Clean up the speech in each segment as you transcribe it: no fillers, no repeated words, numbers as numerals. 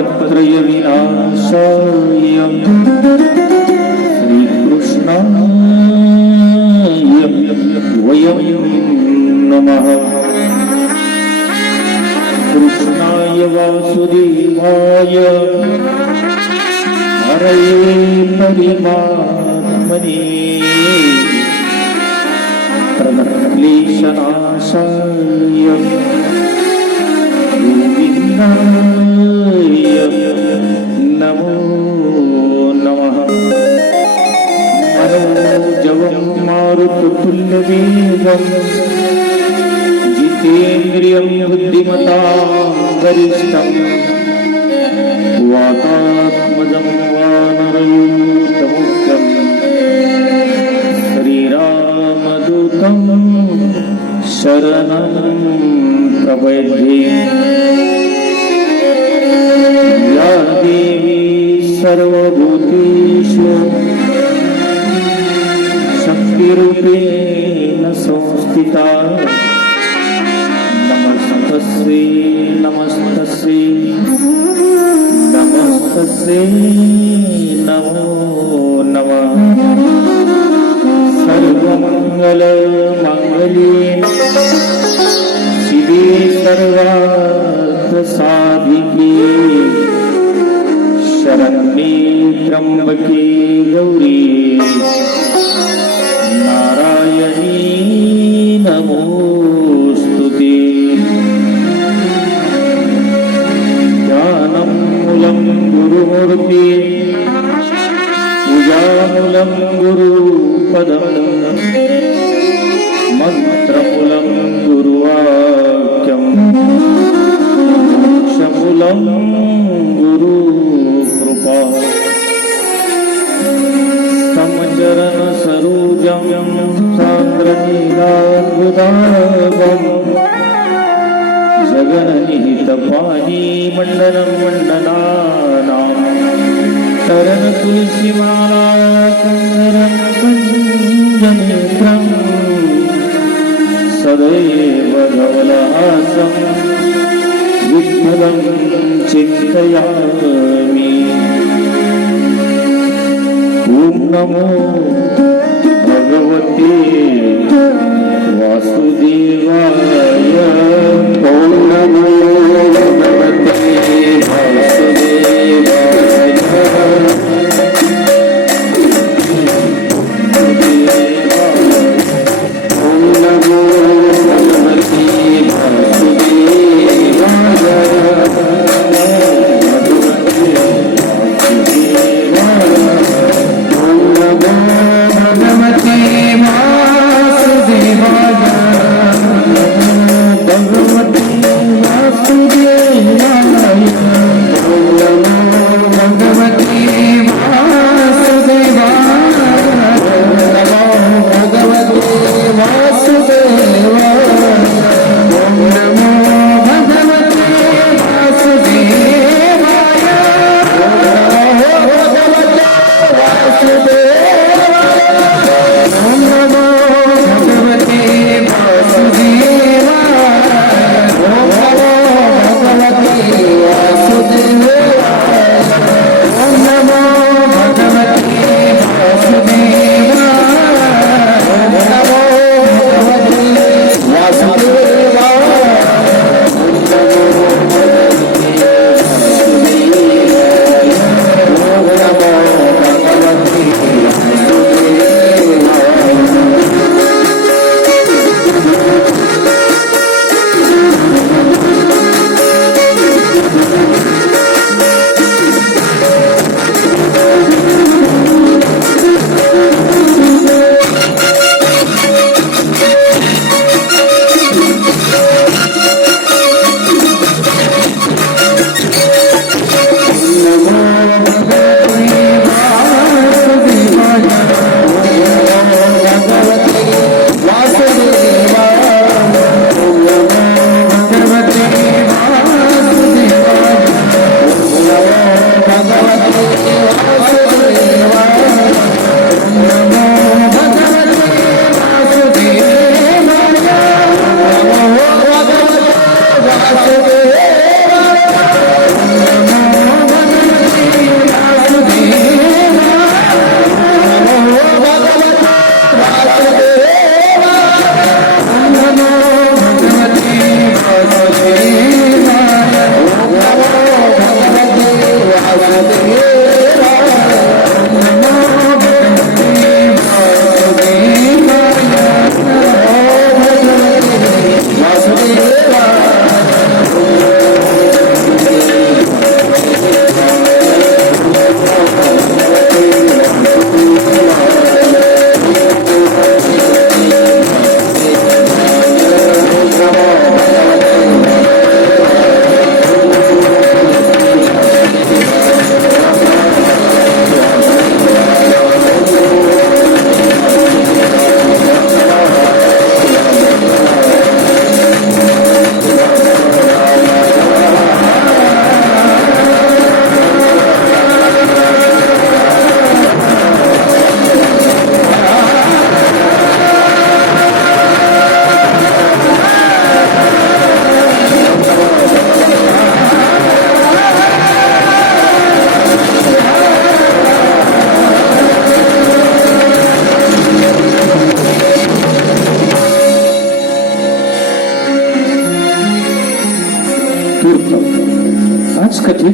तापत्रय विनाशाय श्रीकृष्णाय वयं नमः। कृष्णाय वासुदेवाय हरये परिमात्मने प्रणक्लेशनाशाय गोविन्दाय नमो नमः। मनोजवं मारुततुल्यवेगं जितेन्द्रियं बुद्धिमतां वरिष्ठं वातात्मजं वानरयूतमुख्यं श्रीरामदूतं शरणं प्रपद्ये। या देवी सर्वभूतेषु शक्तिरूपेण संस्थिता नमस्तस्यै नमस्तस्यै नमस्तस्यै नमो नमः। सर्वमङ्गलमाङ्गल्ये शिवे सर्वार्थसाधिके शरण्ये त्र्यम्बके गौरी नारायणी नमोस्तुते। ध्यानं मूलं गुरुमूर्ति पूजामूलं गुरुपदं मन्त्रमूलं गुरुवाक्यं मोक्षमूलं गुरुकृपा। समचरणसरोजं सान्द्रनीलाम्बुदाभं जगन्निहितपानी मण्डनं मण्डनानां शरणतुलसीमाला सुन्दरं कुञ्जनेत्रं सदैव धवलहासं विठ्ठलं चिन्तयामि। ॐ नमो भगवते वासुदेवाय। ॐ नमो भगवते वासुदेवाय। ॐ नमो भगवते वासुदेवाय।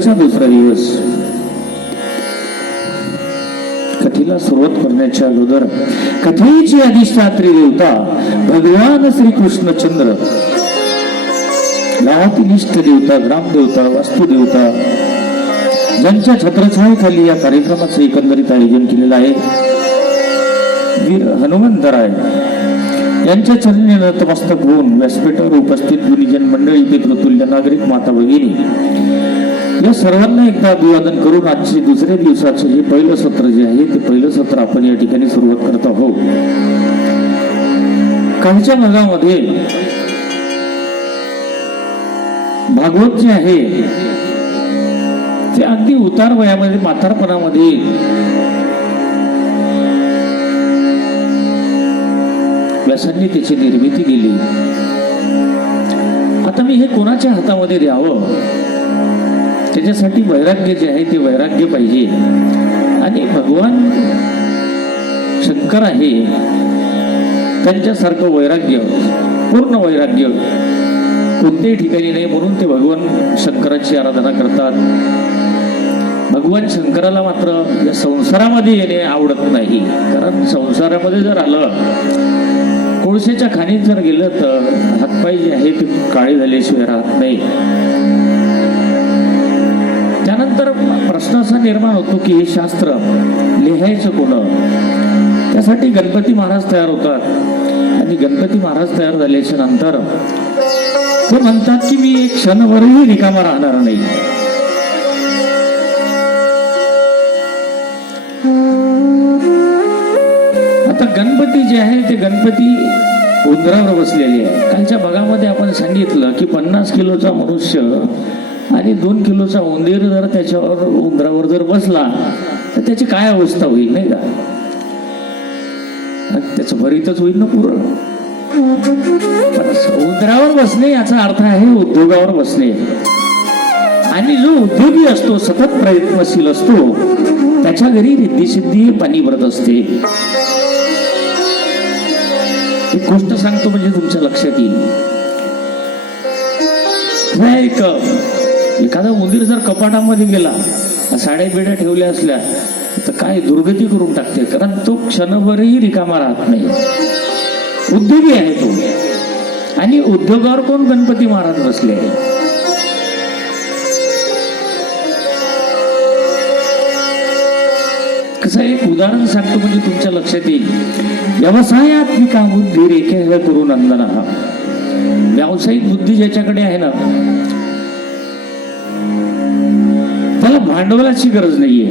कथेचा दुसरा दिवस. कथेला सुरुवात करण्याच्या अगोदर कथेची अधिष्ठात्री देवता भगवान श्री कृष्णचंद्र, गावातील इष्ट देवता, ग्रामदेवता, वास्तुदेवता, ज्यांच्या छत्रछायेखाली या कार्यक्रमाचं एकंदरीत आयोजन केलेलं आहे, वीर हनुमंतराय यांच्या चरणी नतमस्तक होऊन व्यासपीठावर उपस्थित गुणीजन मंडळी, पितृतुल्य नागरिक, माता भगिनी या सर्वांना एकदा अभिवादन करून आजचे दुसऱ्या दिवसाचं हे पहिलं सत्र जे आहे ते पहिलं सत्र आपण या ठिकाणी सुरुवात करत आहोत. कालच्या भागामध्ये भागवत जे आहे ते अगदी उतार वयामध्ये, म्हातारपणामध्ये व्यासांनी त्याची निर्मिती केली. आता मी हे कोणाच्या हातामध्ये द्यावं, त्याच्यासाठी वैराग्य जे आहे ते वैराग्य पाहिजे. आणि भगवान शंकर आहे, त्यांच्यासारखं वैराग्य, पूर्ण वैराग्य कोणत्याही ठिकाणी नाही, म्हणून ते भगवान शंकराची आराधना करतात. भगवान शंकराला मात्र या संसारामध्ये येणे आवडत नाही, कारण संसारामध्ये जर आलं, कोळशाच्या खाणीत जर गेलं तर हातपाय जे आहे ते काळे झाल्याशिवाय राहत नाही. त्यानंतर प्रश्न असा निर्माण होतो की हे शास्त्र लिहायचं कोण. त्यासाठी गणपती महाराज तयार होतात आणि गणपती महाराज तयार झाल्याच्या नंतर ते म्हणतात की मी एक क्षणभरही रिकामा राहणार नाही. आता गणपती जे आहे ते गणपती उंदरावर बसलेले आहे. कालच्या भागामध्ये आपण सांगितलं की 50 किलोचा मनुष्य आणि 2 किलोचा उंदीर जर त्याच्यावर उंदरावर जर बसला तर त्याची काय अवस्था होईल, नाही का? त्याचं भरीतच होईल ना पुरं. उंदरावर बसणे याचा अर्थ आहे उद्योगावर बसणे. आणि जो उद्योगी असतो, सतत प्रयत्नशील असतो, त्याच्या घरी रिद्धी पाणी भरत असते. एक गोष्ट सांगतो म्हणजे तुमच्या लक्षात येईल. एखादा उंदीर जर कपाटामध्ये गेला, साड्या बिड्या ठेवल्या असल्या तर काय दुर्गती करून टाकते, कारण तो क्षणभरही रिकामा राहत नाही. उद्योगी आहे तो. आणि उद्योगावर कोण? गणपती महाराज बसले आहे. कसं एक उदाहरण सांगतो म्हणजे तुमच्या लक्षात येईल. व्यवसायात्मिका बुद्धी रेखे करून अंदना. व्यावसायिक बुद्धी ज्याच्याकडे आहे ना, त्याला भांडवलाची गरज नाहीये.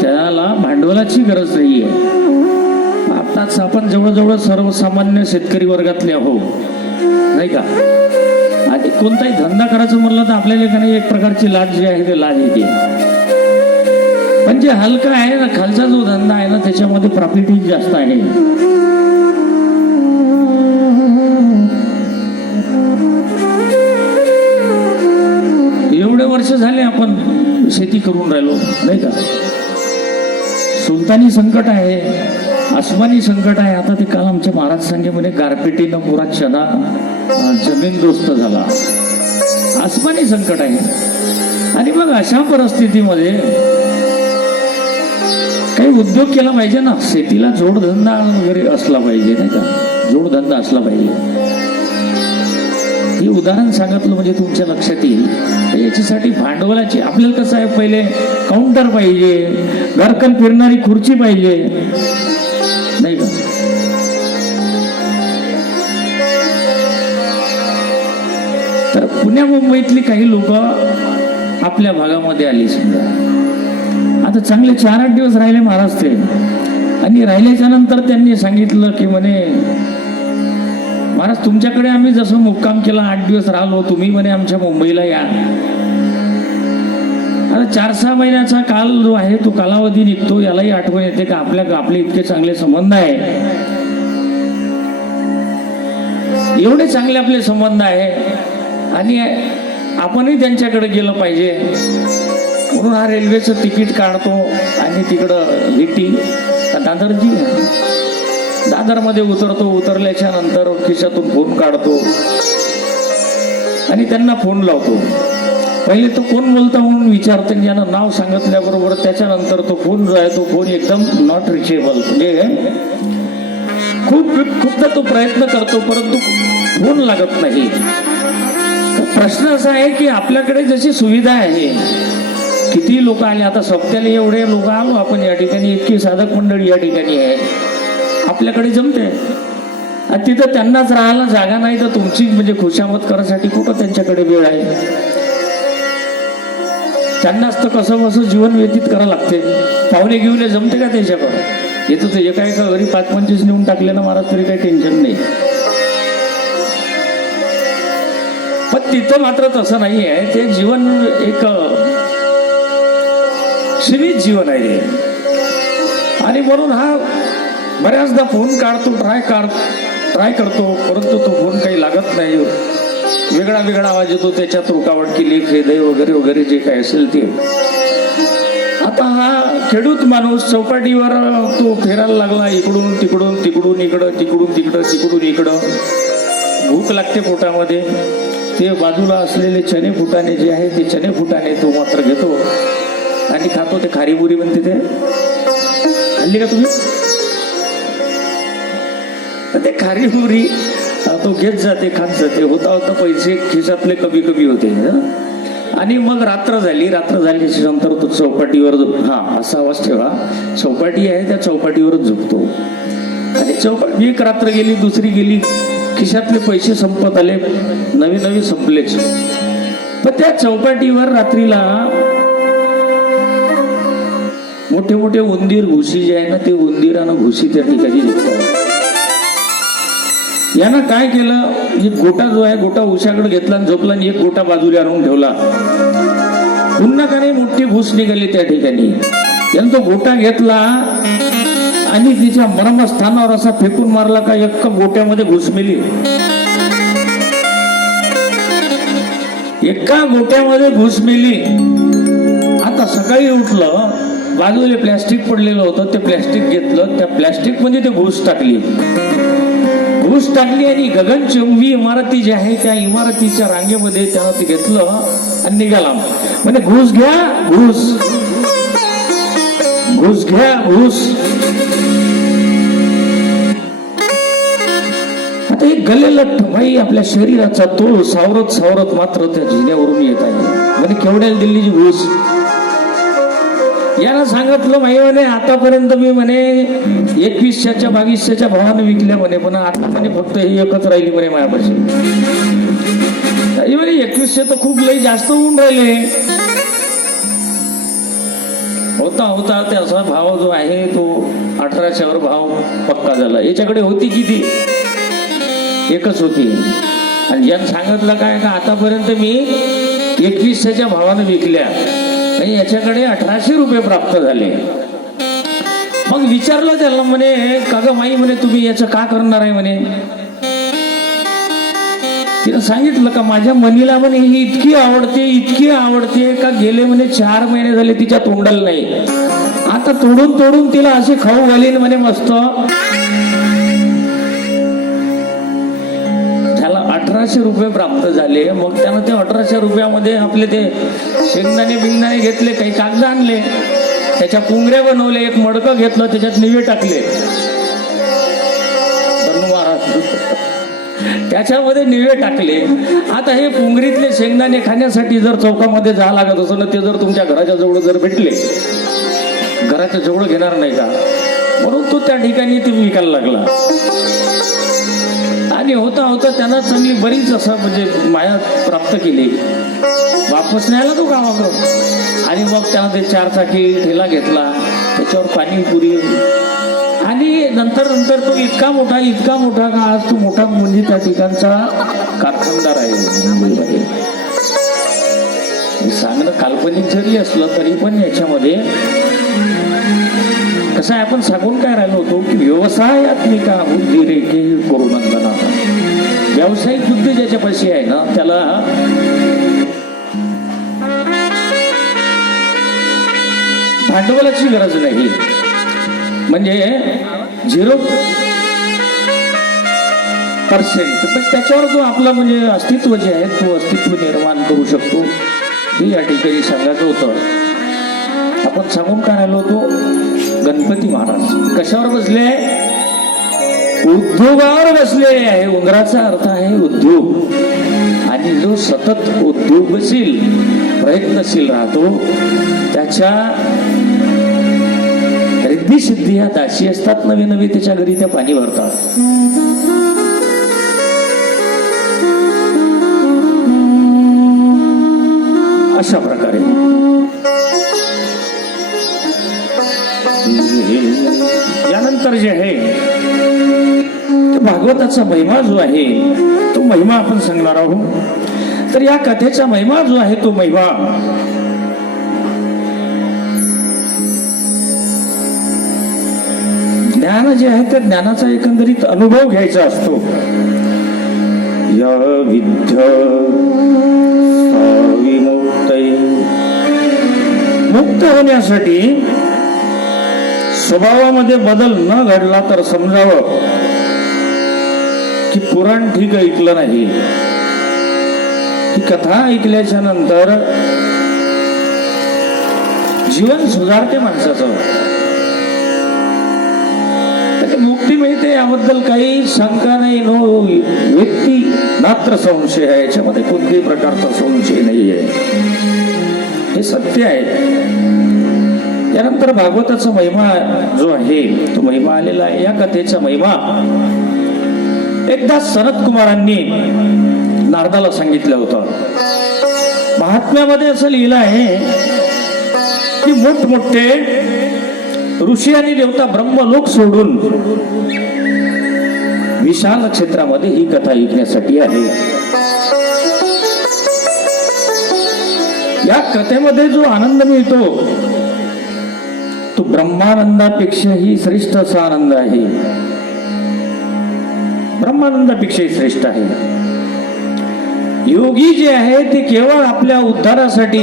त्याला भांडवलाची गरज नाहीये. आताच आपण जवळजवळ सर्वसामान्य शेतकरी वर्गातले आहोत, नाही का? आणि कोणताही धंदा करायचं म्हणलं तर आपल्या लेखाने एक प्रकारची लाज जी आहे ते लाज येते. पण जे हलका आहे ना, खालचा जो धंदा आहे ना, त्याच्यामध्ये प्रॉफिट जास्त आहे. एवढे वर्ष झाले आपण शेती करून राहिलो, नाही का? सुलतानी संकट आहे, आसमानी संकट आहे. आता ते काल आमच्या महाराज सांगे म्हणे गारपेटीनं पुरा चना जमीन दोस्त झाला. आसमानी संकट आहे. आणि मग अशा परिस्थितीमध्ये काही उद्योग केला पाहिजे ना. शेतीला जोडधंदा वगैरे असला पाहिजे, नाही का? जोडधंदा असला पाहिजे. हे उदाहरण सांगितलं म्हणजे तुमच्या लक्षात येईल. याच्यासाठी भांडवलाची आपल्याला कसं आहे, पहिले काउंटर पाहिजे, घरकन फिरणारी खुर्ची पाहिजे, नाही का? तर पुण्या मुंबईतली काही लोक आपल्या भागामध्ये आली. समजा आता चांगले 4-8 दिवस राहिले महाराज ते. आणि राहिल्याच्या नंतर त्यांनी सांगितलं की म्हणे महाराज तुमच्याकडे आम्ही जसं मुक्काम केला 8 दिवस राहिलो, तुम्ही म्हणे आमच्या मुंबईला या. आता 4-6 महिन्याचा काल जो आहे तो कालावधी निघतो. यालाही आठवण येते का आपले इतके चांगले संबंध आहे, एवढे चांगले आपले संबंध आहे आणि आपणही त्यांच्याकडे गेलं पाहिजे. म्हणून हा रेल्वेचं तिकीट काढतो आणि तिकडं भेटी दादरमध्ये उतरतो. उतरल्याच्या नंतर खिशातून फोन काढतो आणि त्यांना फोन लावतो. पहिले तो कोण बोलतो म्हणून विचारते, ज्यानं नाव सांगितल्याबरोबर त्याच्यानंतर तो फोन जो आहे तो फोन एकदम नॉट रिचेबल, म्हणजे खूपदा तो प्रयत्न करतो परंतु फोन लागत नाही. तर प्रश्न असा आहे की आपल्याकडे जशी सुविधा आहे, किती लोक आले, आता सप्त्याला एवढे लोक आलो आपण या ठिकाणी, इतकी साधक मंडळी या ठिकाणी आहे, आपल्याकडे जमते. तिथं त्यांनाच राहायला जागा नाही तर तुमची म्हणजे खुशामत करायसाठी कुठं त्यांच्याकडे वेळ आहे? त्यांनाच तर कसं कसं जीवन व्यतीत करावं लागते. पाहुणे घेऊन जमते का त्याच्याकडे? येतो तर एका एका घरी 5-25 नेऊन टाकले ना महाराज तरी काही टेन्शन नाही. पण तिथं मात्र तसं नाही आहे. ते जीवन एक सीमित जीवन आहे आणि म्हणून हा बऱ्याचदा फोन काढतो, ट्राय करतो परंतु तो फोन काही लागत नाही. वेगळा वेगळा आवाज येतो, त्याच्यात रुकावट केली, खेदय वगैरे वगैरे जे काय असेल ते. आता हा खेडूत माणूस चौपाटीवर तो फिरायला लागला, इकडून तिकडून, तिकडून इकडं, तिकडून तिकडं, तिकडून इकडं. भूक लागते पोटामध्ये, ते बाजूला असलेले चणे फुटाणे जे आहे ते चणे फुटाणे तो मात्र घेतो आणि खातो. ते खारीबुरी म्हणते, ते खाल्ली का तुम्ही? ते खारीबुरी तो घेत जाते, खात जाते. होता होता पैसे खिशातले कमी कमी होते आणि मग रात्र झाल्याच्या नंतर तो चौपाटीवर, असा आवाज ठेवा, चौपाटी आहे त्या चौपाटीवरच झोपतो. आणि एक रात्र गेली, दुसरी गेली, खिशातले पैसे संपत आले, नवी संपलेच. पण त्या चौपाटीवर रात्रीला मोठे मोठे उंदीर, घुशी जे आहे ना, ते उंदीरानं घुशी त्या ठिकाणी झोपतात. यानं काय केलं, एक गोटा जो आहे, गोटा उशाकडे घेतला आणि झोपला आणि एक गोटा बाजूला आणून ठेवला. पुन्हा का नाही मोठी घुस निघाली त्या ठिकाणी. यानं तो गोटा घेतला आणि तिच्या मर्मस्थानावर असा फेकून मारला का एका गोट्यामध्ये घुस मेली. एका गोट्यामध्ये घुस मेली. आता सकाळी उठलं, बाजूला प्लॅस्टिक पडलेलं होतं, ते प्लॅस्टिक घेतलं, त्या प्लॅस्टिक मध्ये ते घुस टाकली आणि गगनचुंबी इमारती जी आहे त्या इमारतीच्या रांगेमध्ये त्यानं ते घेतलं आणि निघाला. म्हणजे घुस घ्या घुस, घुस घ्या घुस. आता एक गलेला ठमाई आपल्या शरीराचा तो सावरत मात्र त्या जिन्यावरून येत आहे. म्हणजे केवढ्याला दिल्लीची घुस. याला सांगितलं माही म्हणे, आतापर्यंत मी म्हणे 2100च्या 2200च्या भावाने विकल्या म्हणे, पण आता म्हणे फक्त ही एकच राहिली म्हणे माझ्यापाशी. म्हणे 2100 तर खूप लई जास्त होऊन राहिले. होता त्याचा भाव जो आहे तो 1800वर भाव पक्का झाला. याच्याकडे होती किती? एकच होती. आणि यानं सांगितलं काय का आतापर्यंत मी 2100च्या भावाने विकल्या आणि याच्याकडे 1800 रुपये प्राप्त झाले. मग विचारलं त्याला, म्हणे का ग माई म्हणे तुम्ही याचं का करणार आहे म्हणे. तिनं सांगितलं का माझ्या मनीला म्हणे ही इतकी आवडते का गेले म्हणे 4 महिने झाले तिच्या तोंडाला नाही. आता तोडून तिला असे खाऊ घालीन म्हणे मस्त. त्याला 1800 रुपये प्राप्त झाले. मग त्यानं ते 1800 रुपयामध्ये आपले ते शेंगदाणे बिंगदाणे घेतले, काही कागद आणले, त्याच्या पुंगऱ्या बनवले, एक मडकं घेतलं, त्याच्यात निवे टाकले, त्याच्यामध्ये निवे टाकले. आता हे पुंगरीतले शेंगदाणे खाण्यासाठी जर चौकामध्ये जावं लागत असं ना, ते जर तुमच्या घराच्या जवळ जर भेटले, घराच्या जवळ घेणार नाही का, म्हणून तो त्या ठिकाणी ते विकायला लागला. आणि होता त्यांना चांगली बरीच असं म्हणजे माया प्राप्त केली. वापस नाही आला तो गावाकडं. आणि मग त्यानं ते 4 चाकी ठेला घेतला, त्याच्यावर पाणीपुरी. आणि नंतर तो इतका मोठा का आज तो मोठा म्हणजे त्या ठिकाणचा कारखानदार आहे मुंबईमध्ये. सांगणं काल्पनिक जरी असलं तरी पण याच्यामध्ये कसं आहे, आपण सांगून काय राहिलो होतो की व्यवसायात्मिका बुद्धी रेखे करू नंदना. व्यावसायिक बुद्धी ज्याच्या पैसे आहे ना त्याला भांडवलाची गरज नाही. म्हणजे 0% पण त्याच्यावर जो आपला म्हणजे अस्तित्व जे आहे तो अस्तित्व निर्माण करू शकतो. हे या ठिकाणी सांगायचं होतं. आपण सांगून काय आलो होतो? गणपती महाराज कशावर बसले? उद्योगावर बसले आहे. उंदराचा अर्थ आहे उद्योग. आणि जो सतत उद्योगशील प्रयत्नशील राहतो त्याच्या रिद्धी सिद्धी ह्या दासी असतात. नवी नवी त्याच्या घरी त्या पाणी भरतात. अशा प्रकारे यानंतर जे आहे भागवताचा महिमा जो आहे तो महिमा आपण सांगणार आहोत. तर या कथेचा महिमा जो आहे तो महिमा ज्ञान जे आहे त्या ज्ञानाचा एकंदरीत अनुभव घ्यायचा असतो. या विद्या मुक्त होण्यासाठी स्वभावामध्ये बदल न घडला तर समजावं की पुराण ठीक ऐकलं नाही. ही कथा ऐकल्याच्या नंतर जीवन सुधारते माणसाचं. मुक्ती मिळते याबद्दल काही शंका नाही. नो व्यक्ती मात्र संशय आहे. याच्यामध्ये कोणत्याही प्रकारचा संशय नाही आहे. हे सत्य आहे. त्यानंतर भागवताचा महिमा जो आहे तो महिमा आलेला आहे. या कथेचा महिमा एकदा सनत कुमारांनी नारदाला सांगितलं होतं. महात्म्यामध्ये असं लिहिलं आहे की मोठमोठे ऋषी आणि देवता ब्रह्मलोक सोडून विशाल क्षेत्रामध्ये ही कथा ऐकण्यासाठी आहे. या कथेमध्ये जो आनंद मिळतो तो ब्रह्मानंदापेक्षाही श्रेष्ठ असा आनंद आहे. ब्रह्मानंदापेक्षाही श्रेष्ठ आहे. योगी जे आहे ते केवळ आपल्या उद्धारासाठी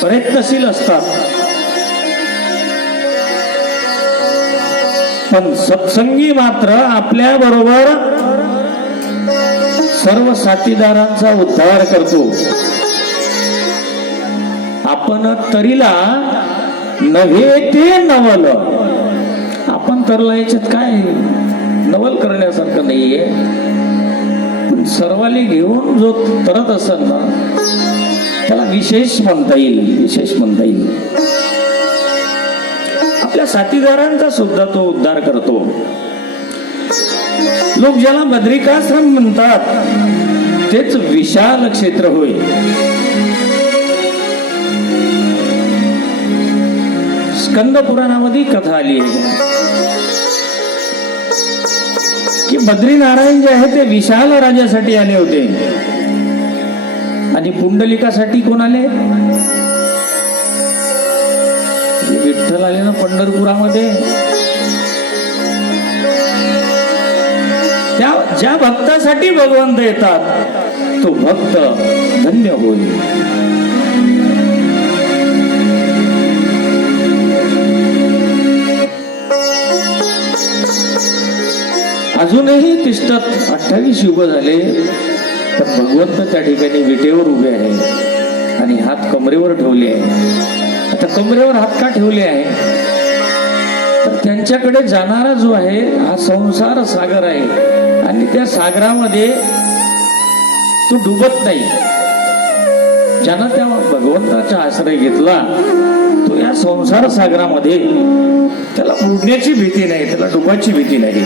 प्रयत्नशील असतात. पण सत्संगी मात्र आपल्या बरोबर सर्व साथीदारांचा उद्धार करतो. आपण तरीला नव्हे ते नवल. आपण तरला याच्यात काय नवल करण्यासारखं नाहीये. पण सर्वाले घेऊन जो तरत असेल ना त्याला विशेष म्हणता येईल. विशेष म्हणता येईल. आपल्या साथीदारांचा सुद्धा तो उद्धार करतो. लोक ज्याला बद्रिकाश्रम म्हणतात तेच विशाल क्षेत्र होय. स्कंद पुराणामध्ये कथा आली आहे की बद्रीनारायण जे आहे ते विशाल राज्यासाठी आले होते आणि पुंडलिकासाठी कोण आले? विठ्ठल आले ना पंढरपुरामध्ये. त्या ज्या भक्तासाठी भगवंत येतात तो भक्त धन्य होईल. अजूनही तिष्ठत 28 युग झाले तर भगवंत त्या ठिकाणी विटेवर उभे आहे आणि हात कमरेवर ठेवले आहे. आता कमरेवर हात का ठेवले आहे तर त्यांच्याकडे जाणारा जो आहे हा संसार सागर आहे आणि त्या सागरामध्ये तो डुबत नाही. ज्यानं त्या भगवंताचा आश्रय घेतला तो या संसार सागरामध्ये त्याला बुडण्याची भीती नाही, त्याला डुबाची भीती नाही.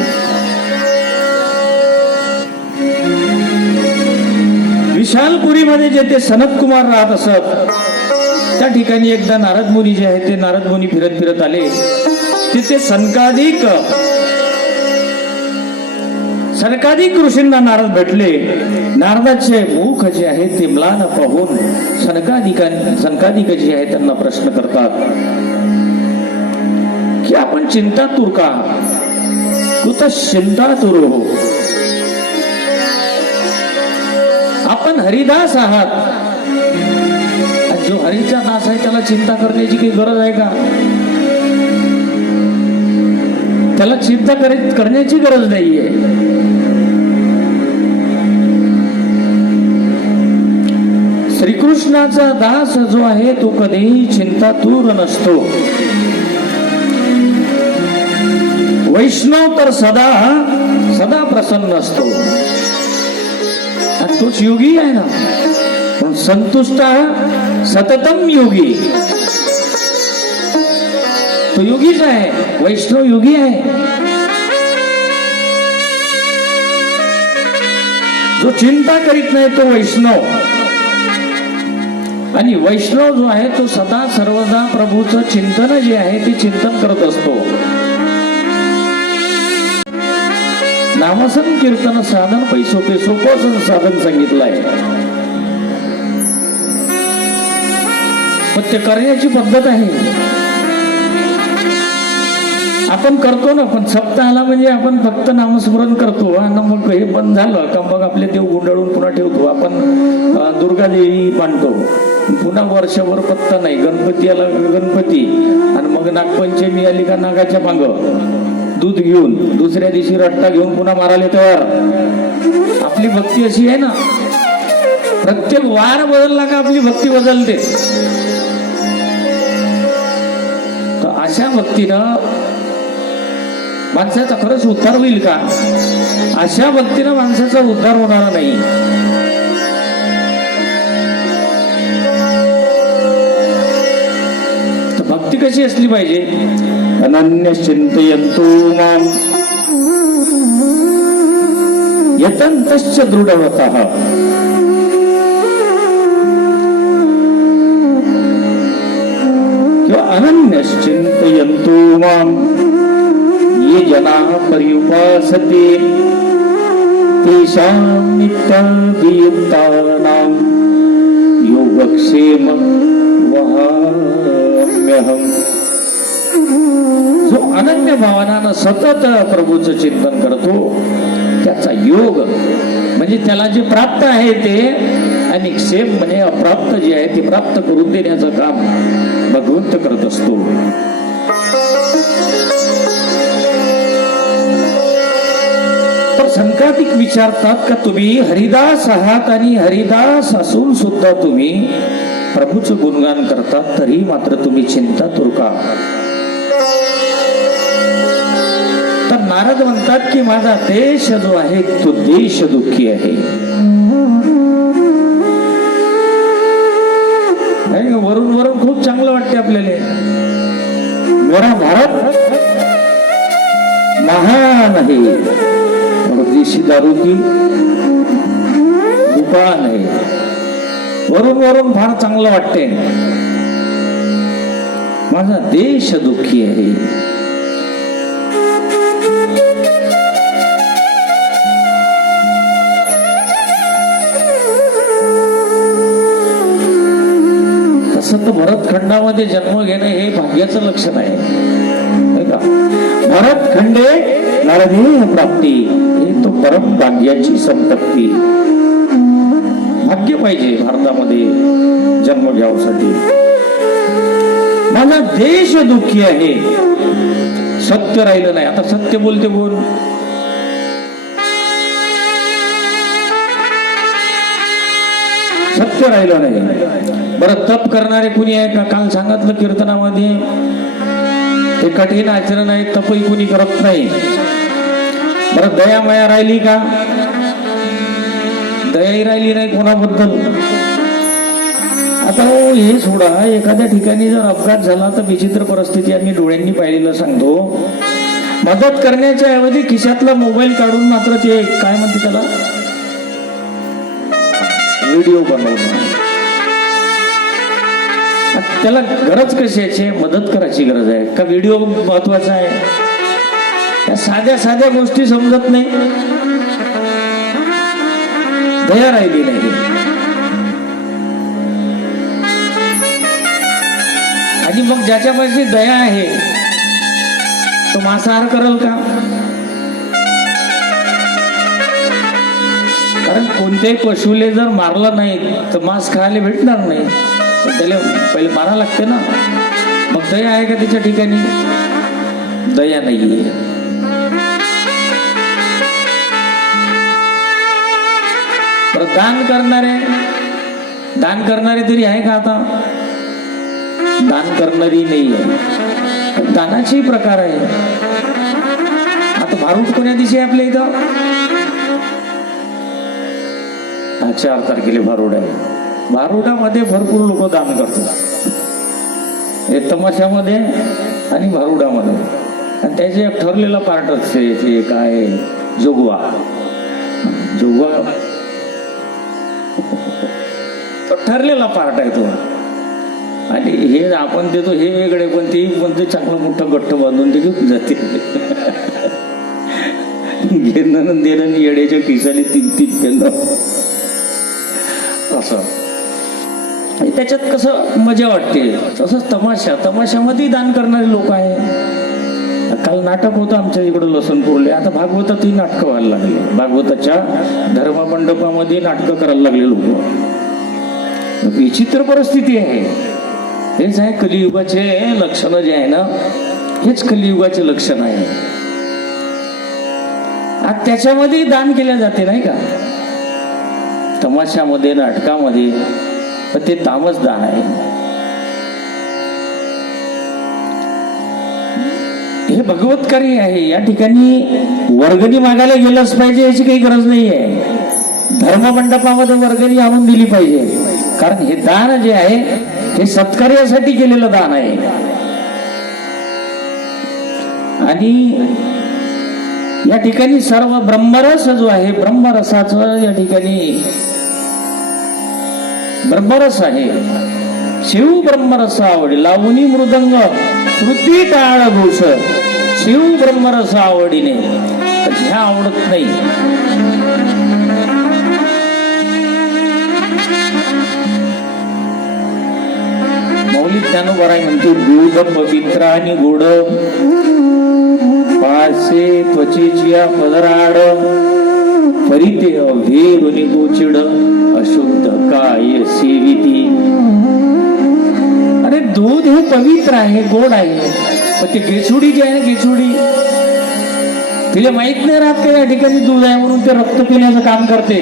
विशालपुरीमध्ये जे ते सनत कुमार राहत असत त्या ठिकाणी एकदा नारद मुनी जे आहे ते नारद मुनी फिरत फिरत आले. तिथे सनकाधिक ऋषींना नारद भेटले. नारदाचे मुख जे आहे ते म्लान पाहून सनकाधिक जे आहे त्यांना प्रश्न करतात की आपण चिंतातूर का? कुत चिंतातूर हो? आपण हरिदास आहात. जो हरीचा दास आहे त्याला चिंता करण्याची काही गरज आहे का? त्याला चिंता करण्याची गरज नाहीये. श्रीकृष्णाचा दास जो आहे तो कधीही चिंतातूर नसतो. वैष्णव तर सदा सदा प्रसन्न असतो. तोच योगी आहे ना. संतुष्ट सततम योगी, तो योगीच आहे. वैष्णव योगी आहे. जो चिंता करीत नाही तो वैष्णव. आणि वैष्णव जो आहे तो सदा सर्वदा प्रभूचं चिंतन जे आहे ते चिंतन करत असतो. नामसन कीर्तन साधन पैसोपे सोपं साधन सांगितलं आहे. पण ते करण्याची पद्धत आहे. आपण करतो ना, पण सप्ताहाला म्हणजे आपण फक्त नामस्मरण करतो आणि मग हे बंद झालं का मग आपले देव गुंडाळून पुन्हा ठेवतो. आपण दुर्गादेवी मानतो, पुन्हा वर्षभर पत्ता नाही. गणपती आला गणपती, आणि मग नागपंचमी आली का नागाच्या माग दूध घेऊन दुसऱ्या दिवशी रट्टा घेऊन पुन्हा मारायला तयार. आपली भक्ती अशी आहे ना, प्रत्येक वार बदलला का आपली भक्ती बदलते. तर अशा भक्तीनं माणसाचा खरंच उद्धार होईल का? अशा भक्तीनं माणसाचा उद्धार होणार नाही. तर भक्ती कशी असली पाहिजे? अनन्य चिंतयंतो मां यतन्तश्च दृढवतः. किंवा अनन्य चिंतयंतो मां ये जनाः पर्युपासते तेषां नित्याभियुक्तानां योगक्षेम वहाम्यहम्. जो अनन्य भावनानं सतत प्रभूचं चिंतन करतो त्याचा योग म्हणजे त्याला जे प्राप्त आहे ते, आणि क्षेम म्हणजे अप्राप्त जे आहे ते प्राप्त करून देण्याचं काम भगवंत करत असतो. तर संकातिक विचारतात का तुम्ही हरिदास आहात आणि हरिदास असून सुद्धा तुम्ही प्रभूचं गुणगान करतात, तरी मात्र तुम्ही चिंतातुर का? तर नारद म्हणतात की माझा देश जो आहे तो देश दुःखी आहे. वरून वरून खूप चांगलं वाटते आपल्याला. मेरा भारत महान आहे, देशी दारू की दुकान आहे. वरून वरून फार चांगलं वाटते. माझा देश दुःखी आहे. तसं तर भरतखंडामध्ये जन्म घेणं हे भाग्याचं लक्षण आहे का? भरतखंडे नरदेह प्राप्ती, हे तो परम भाग्याची संपत्ती. भाग्य पाहिजे भारतामध्ये जन्म घ्यावासाठी. माझा देश दुःखी आहे. सत्य राहिलं नाही. आता सत्य बोलते कोण? सत्य राहिलं नाही. बरं तप करणारे कुणी आहे का? काल सांगितलं कीर्तनामध्ये ते कठीण आचरण आहे, तपही कुणी करत नाही. बरं दया माया राहिली का? दयाही राहिली नाही कोणाबद्दल. आता हे सोडा, एखाद्या ठिकाणी जर अपघात झाला तर विचित्र परिस्थिती आम्ही डोळ्यांनी पाहिलेलं सांगतो. मदत करण्याच्या ऐवजी खिशातला मोबाईल काढून मात्र ते काय म्हणते त्याला, व्हिडिओ बनवणं. त्याला गरज कशाची? मदत करायची गरज आहे का व्हिडिओ महत्वाचा आहे? या साध्या साध्या गोष्टी समजत नाही. दया राहिली नाही. आणि मग ज्याच्यापाशी दया आहे तो मांसाहार करल का? कारण कोणत्याही पशुले जर मारलं नाही तर मांस खायला भेटणार नाही. त्याला पहिले मारा लागते ना. मग दया आहे का त्याच्या ठिकाणी? दया नाहीये. दान करणारे दान करणारे तरी आहे का आता? दान करणारी नाही आहे. दानाचे प्रकार आहे. आता भारूड कोण्या दिवशी आहे आपल्या इथं? 4 तारखेला भारूड आहे. भारुडामध्ये भरपूर लोक दान करतात. हे तमाशामध्ये आणि भारुडामध्ये. आणि त्याचे एक ठरलेला पार्टच आहे ते काय जोगवा. जोगवा तो ठरलेला पार्ट आहे तो. आणि हे आपण देतो हे वेगळे, पण ते चांगलं मोठं गट्ट बांधून ते घेऊन जाते. घेणं देणं येड्याच्या खिशाली 3-3 पेनं असं. त्याच्यात कसं मजा वाटते. तसंच तमाशामध्ये दान करणारे लोक आहे. काल नाटक होतं आमच्या इकडं लसणपूरले. आता भागवतातही नाटकं व्हायला लागले. भागवताच्या धर्ममंडपामध्ये नाटकं करायला लागले लोक. विचित्र परिस्थिती आहे. हेच आहे कलियुगाचे लक्षण जे आहे ना, हेच कलियुगाचे लक्षण आहे. आज त्याच्यामध्ये दान केले जाते नाही का, तमाशामध्ये नाटकामध्ये. ते तामस दान आहे. हे भगवतकारी आहे. या ठिकाणी वर्गणी मागायला गेलंच पाहिजे याची काही गरज नाही आहे. धर्ममंडपामध्ये वर्गणी आणून दिली पाहिजे. कारण हे दान जे आहे हे सत्कार्यासाठी केलेलं दान आहे. आणि या ठिकाणी सर्व ब्रह्मरस जो आहे, ब्रह्मरसाचं या ठिकाणी ब्रह्मरस आहे. शिव ब्रह्मरस आवडी लावणी मृदंग श्रुती टाळ घोष. शिव ब्रह्मरस आवडीने ह्या आवडत नाही. मौलिक ज्ञानोबराय म्हणते दूध पवित्र आणि गोड पासे त्वचेची पदराड परिते अभेरुनी गोचिड अशुद्ध काय सेविती. अरे दूध हे पवित्र आहे, गोड आहे. पण ते गेचुडी जी आहे, गेचुडी तिला माहित नाही राहत का या ठिकाणी दूध आहे म्हणून ते रक्त पिण्याचं काम करते.